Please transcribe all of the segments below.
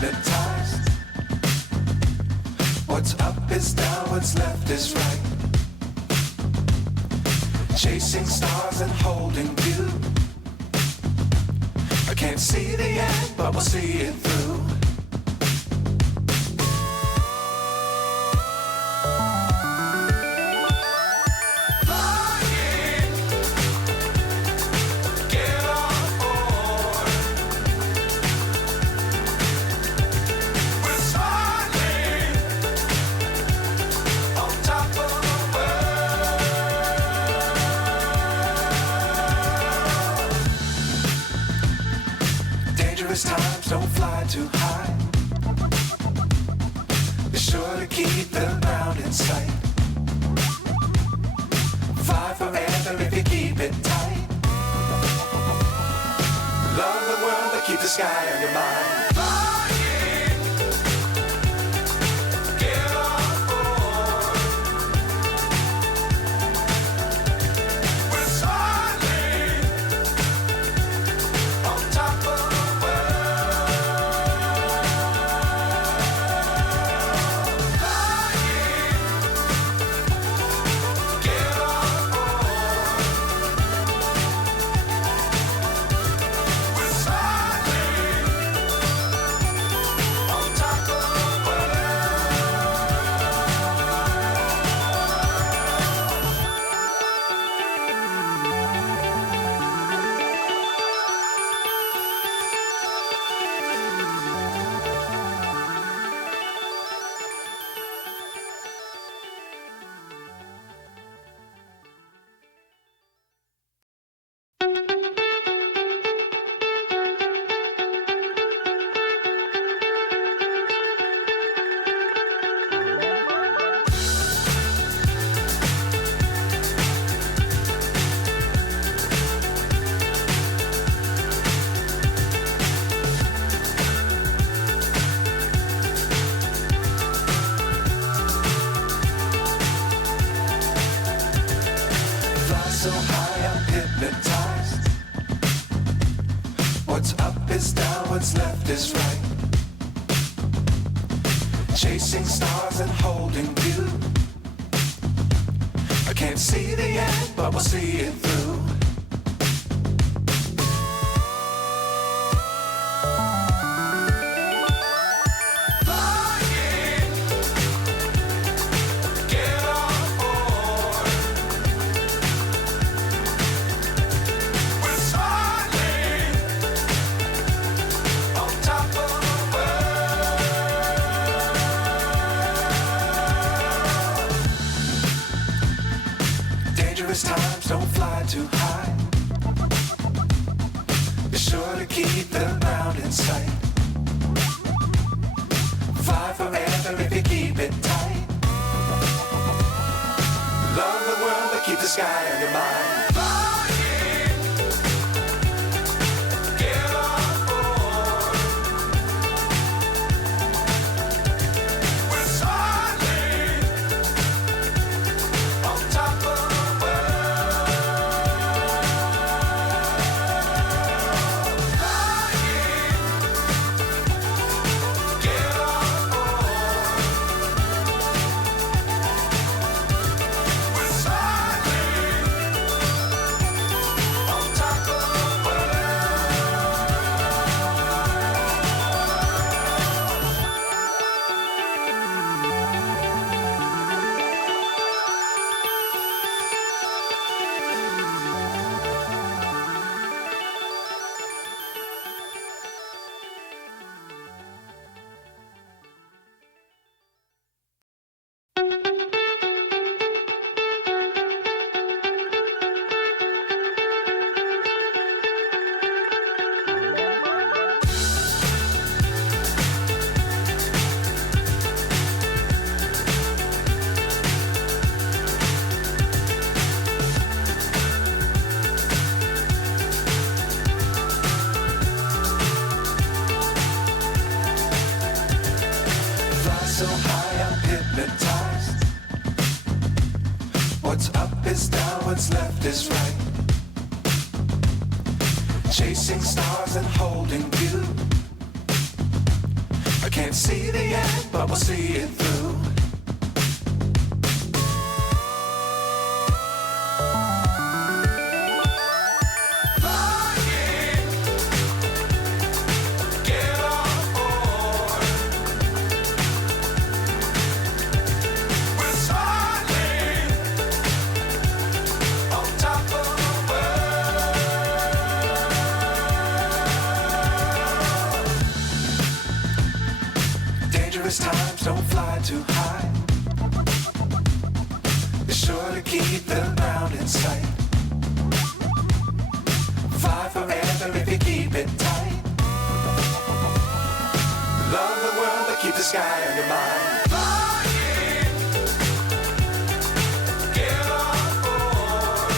hypnotized. What's up is down, what's left is right. Chasing stars and holding you. I can't see the end, but we'll see it through. Times don't fly too high. Be sure to keep the ground in sight. Fly forever if you keep it tight. Love the world but keep the sky on your mind. So high I'm hypnotized. What's up is down, what's left is right. Chasing stars and holding you. I can't see the end, but we'll see it through. Times don't fly too high. Be sure to keep the ground in sight. Fly forever if you keep it tight. Love the world but keep the sky on your mind. what's left is right. Chasing stars and holding you. Can't see the end, but we'll see it through. Flying, get on board. We're smiling on top of the world. Dangerous times, don't fly too high. Be sure to keep the ground in sight. Fly forever if you keep it tight. Love the world, but keep the sky on your mind. Flying, get on board.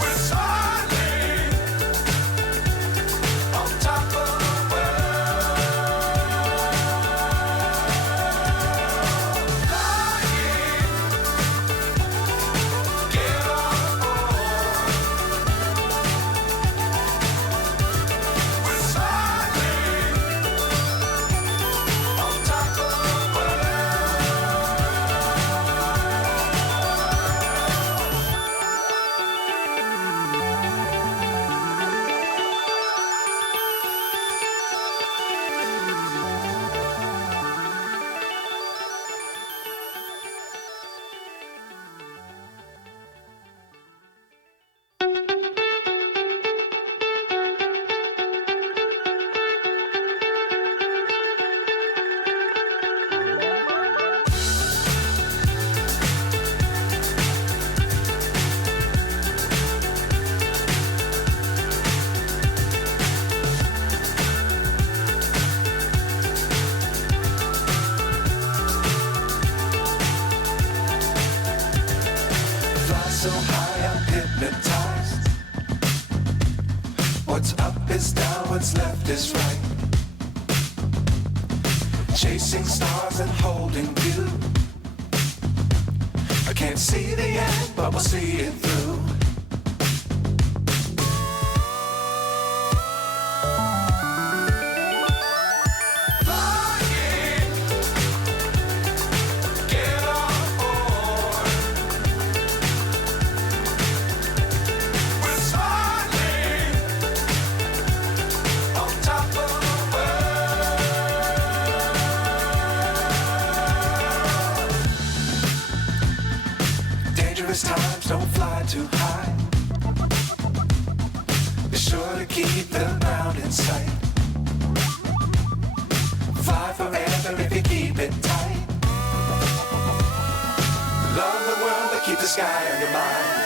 We're soaring on top of the world. Flying, get on board. We're soaring on top of the Fly so high, I'm hypnotized. What's up is down, what's left is right. Chasing stars and holding you. I can't see the end, but we'll see it through. Flying, get on board. We're smiling on top of the world. Dangerous times, don't fly too high. Be sure to keep the ground in sight. Fly forever if you keep it tight. Love the world, but keep the sky on your mind.